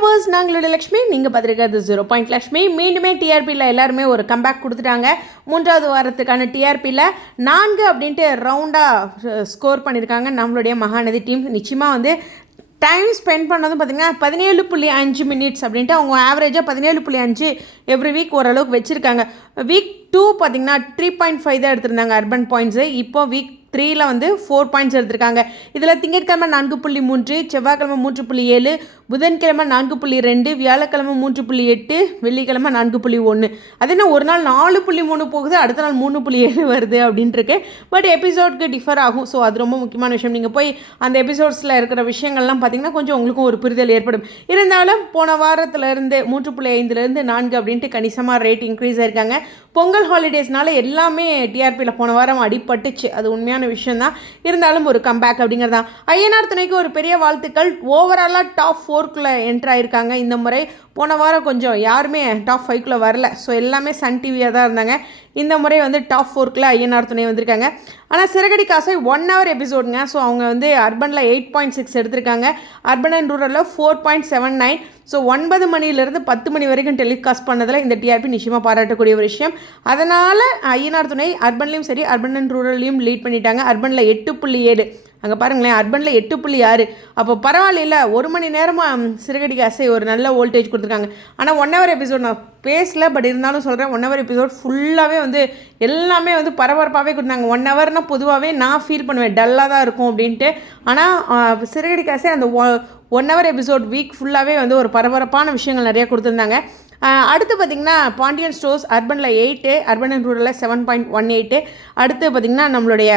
Viewers நாங்களோட லக்ஷ்மி நீங்கள் பார்த்துருக்கிறது ஜீரோ பாயிண்ட் லக்ஷ்மி. மீண்டுமே டிஆர்பியில் எல்லாருமே ஒரு கம்பேக் கொடுத்துட்டாங்க. மூன்றாவது வாரத்துக்கான டிஆர்பியில் நான்கு அப்படின்ட்டு ரவுண்டாக ஸ்கோர் பண்ணியிருக்காங்க நம்மளுடைய மகாநதி டீம் நிச்சயமாக வந்து டைம் ஸ்பெண்ட் பண்ணதும் பார்த்திங்கன்னா பதினேழு புள்ளி அஞ்சு மினிட்ஸ் அப்படின்ட்டு அவங்க ஆவரேஜாக பதினேழு புள்ளி அஞ்சு எவ்ரி வீக் ஓரளவுக்கு வச்சுருக்காங்க. வீக் டூ பார்த்திங்கன்னா த்ரீ பாயிண்ட் ஃபைவ் தான் எடுத்திருந்தாங்க அர்பன் பாயிண்ட்ஸு இப்போ வீக் த்ரீயில் வந்து ஃபோர் பாயிண்ட்ஸ் எடுத்திருக்காங்க. இதில் திங்கட்கிழமை நான்கு புள்ளி மூன்று செவ்வாய்க்கிழமை மூன்று புள்ளி ஏழு புதன்கிழமை நான்கு புள்ளி ரெண்டு வியாழக்கிழமை மூன்று புள்ளி எட்டு வெள்ளிக்கிழமை நான்கு புள்ளி ஒன்று அது என்ன ஒரு நாள் நாலு புள்ளி மூணு போகுது அடுத்த நாள் மூணு புள்ளி ஏழு வருது அப்படின்ட்டுருக்கு. பட் எபிசோட்க்கு டிஃபர் ஆகும். ஸோ அது ரொம்ப முக்கியமான விஷயம். நீங்கள் போய் அந்த எபிசோட்ஸில் இருக்கிற விஷயங்கள்லாம் பார்த்தீங்கன்னா கொஞ்சம் உங்களுக்கும் ஒரு புரிதல் ஏற்படும். இருந்தாலும் போன வாரத்துலேருந்து மூன்று புள்ளி ஐந்துலேருந்து நான்கு அப்படின்ட்டு கணிசமாக ரேட் இன்க்ரீஸ் ஆயிருக்காங்க. பொங்கல் ஹாலிடேஸ்னால எல்லாமே டிஆர்பியில் போன வாரம் அடிபட்டுச்சு. அது உண்மையான விஷயந்தான் இருந்தாலும் ஒரு கம்பேக் அப்படிங்கிறதான் ஐயனார் துணைக்கு ஒரு பெரிய வாழ்த்துக்கள். ஓவராலாக டாப் ஃபோர்க்குள்ளே என்ட்ரு ஆயிருக்காங்க. இந்த முறை போன வாரம் கொஞ்சம் யாருமே டாப் ஃபைவ்க்குள்ளே வரல. ஸோ எல்லாமே சன் டிவியாக தான் இருந்தாங்க. இந்த முறை வந்து டாப் ஃபோர்க்கில் ஐயனார் துணை வந்திருக்காங்க. ஆனால் சிறகடி காசை ஒன் ஹவர் எபிசோடுங்க ஸோ அவங்க வந்து அர்பனில் எயிட் பாயிண்ட் சிக்ஸ் எடுத்திருக்காங்க. Urban and ரூரலில் four point seven nine so ஒன்பது மணிலேருந்து பத்து மணி வரைக்கும் டெலிகாஸ்ட் பண்ணதில் இந்த டிஆர்பி நிச்சயமாக பாராட்டக்கூடிய ஒரு விஷயம். அதனால் ஐயனார் துணை அர்பன்லேயும் சரி அர்பன் அண்ட் ரூரல்லையும் லீட் பண்ணிட்டாங்க. அர்பனில் எட்டு புள்ளி ஏழு. அங்கே பாருங்களேன் அர்பனில் எட்டு புள்ளி ஆறு. அப்போ பரவாயில்ல ஒரு மணி நேரமாக சிறுகடிக்கு அசை ஒரு நல்ல வோல்டேஜ் கொடுத்துருக்காங்க. ஆனால் ஒன் ஹவர் எபிசோட் நான் பேசல பட் இருந்தாலும் சொல்கிறேன் ஒன் ஹவர் எபிசோட் ஃபுல்லாகவே வந்து எல்லாமே வந்து பரபரப்பாகவே கொடுத்தாங்க. ஒன் ஹவர்னால் பொதுவாகவே நான் ஃபீல் பண்ணுவேன் டல்லாக தான் இருக்கும் அப்படின்ட்டு. ஆனால் சிறுகடிக்கு அசை அந்த ஒன் ஹவர் எபிசோட் வீக் ஃபுல்லாகவே வந்து ஒரு பரபரப்பான விஷயங்கள் நிறைய கொடுத்துருந்தாங்க. அடுத்து பார்த்திங்கன்னா பாண்டியன் ஸ்டோர்ஸ் அர்பனில் எயிட்டு அர்பன் அண்ட் ரூரலில் செவன் பாயிண்ட் ஒன் எயிட்டு அடுத்து பார்த்திங்கன்னா நம்மளுடைய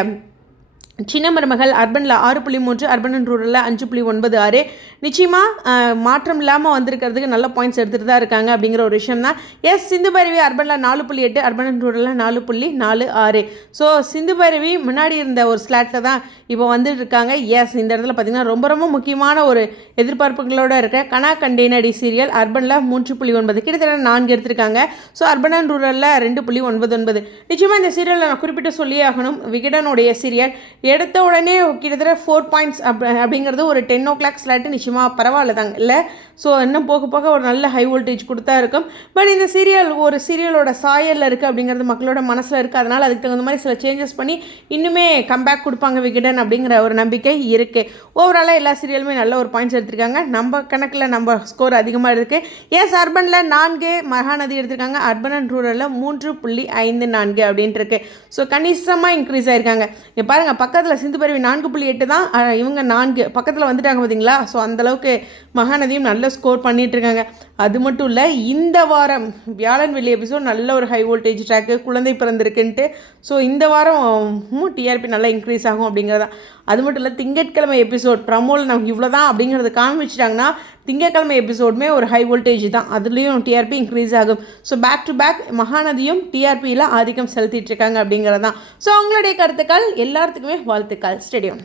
சின்ன மருமகள் அர்பனில் ஆறு புள்ளி மூன்று அர்பன் அண்ட் ரூரலில் அஞ்சு புள்ளி ஒன்பது ஆறு. நிச்சயமாக மாற்றம் இல்லாமல் வந்திருக்கிறதுக்கு நல்ல பாயிண்ட்ஸ் எடுத்துகிட்டு தான் இருக்காங்க அப்படிங்கிற ஒரு விஷயம் தான் எஸ் சிந்து பைரவி அர்பனில் நாலு புள்ளி எட்டு அர்பன் அண்ட் ரூரலில் நாலு புள்ளி நாலு ஆறு. ஸோ சிந்து பைரவி முன்னாடி இருந்த ஒரு ஸ்லாட்டில் தான் இப்போ வந்துட்டு இருக்காங்க. எஸ் இந்த இடத்துல பார்த்திங்கன்னா ரொம்ப ரொம்ப முக்கியமான ஒரு எதிர்பார்ப்புகளோடு இருக்க. கனா கண்டெய்னடி சீரியல் அர்பனில் மூன்று புள்ளி ஒன்பது கிட்டத்தட்ட நான்கு எடுத்திருக்காங்க. ஸோ அர்பன் அண்ட் ரூரலில் ரெண்டு புள்ளி ஒன்பது ஒன்பது. நிச்சயமாக இந்த சீரியலில் நான் குறிப்பிட்டு சொல்லியே ஆகணும். விகடனுடைய சீரியல் எடுத்த உடனே கிட்டத்தட்ட ஃபோர் பாயிண்ட்ஸ் அப் அப்படிங்கிறது ஒரு டென் ஓ கிளாக் ஸ்லாட்டு நிச்சயமாக பரவாயில்ல தாங்க. இல்லை ஸோ இன்னும் போக போக ஒரு நல்ல ஹை வோல்டேஜ் கொடுத்தா இருக்கும். பட் இந்த சீரியல் ஒரு சீரியலோட சாயலில் இருக்குது அப்படிங்கிறது மக்களோட மனசில் இருக்குது அதனால் அதுக்கு தகுந்த மாதிரி சில சேஞ்சஸ் பண்ணி இன்னுமே கம்பேக் கொடுப்பாங்க விகடன் அப்படிங்கிற ஒரு நம்பிக்கை இருக்குது ஓவராலாக எல்லா சீரியலுமே நல்ல ஒரு பாயிண்ட்ஸ் எடுத்திருக்காங்க. நம்ம கணக்கில் நம்ம ஸ்கோர் அதிகமாக இருக்குது எஸ் அர்பனில் நான்கு மகாநதி எடுத்திருக்காங்க. அர்பன் அண்ட் ரூரலில் மூன்று புள்ளி ஐந்து நான்கு அப்படின்ட்டு இருக்கு. ஸோ கணிசமாக இன்க்ரீஸ் ஆயிருக்காங்க. இங்கே பாருங்கள் பக்கத்தில் சிந்து பருவி நான்கு புள்ளி எட்டு தான் இவங்க நான்கு பக்கத்தில் வந்துட்டாங்க பார்த்தீங்களா ஸோ அந்தளவுக்கு மகாநதியும் நல்ல ஸ்கோர் பண்ணிகிட்ருக்காங்க அது மட்டும் இல்லை இந்த வாரம் வியாழன் வெள்ளி எபிசோட் நல்ல ஒரு ஹை வோல்டேஜ் ட்ராக்கு குழந்தை பிறந்திருக்குன்ட்டு ஸோ இந்த வாரம் டிஆர்பி நல்லா இன்க்ரீஸ் ஆகும் அப்படிங்கிறதான். அது மட்டும் இல்லை திங்கட்கிழமை எபிசோட் ப்ரமோவில் நமக்கு இவ்வளோ தான் அப்படிங்கிறத காமிச்சிட்டாங்கன்னா திங்கட்கிழமை எபிசோடுமே ஒரு ஹை வோல்டேஜ் தான். அதுலேயும் டிஆர்பி இன்க்ரீஸ் ஆகும். ஸோ பேக் டு பேக் மகாநதியும் டிஆர்பியில் ஆதிக்கம் செலுத்திட்டு இருக்காங்க அப்படிங்கிறது தான் ஸோ அவங்களுடைய கருத்துக்கள் எல்லாத்துக்குமே வாழ்த்துக்கள். ஸ்டேடியம்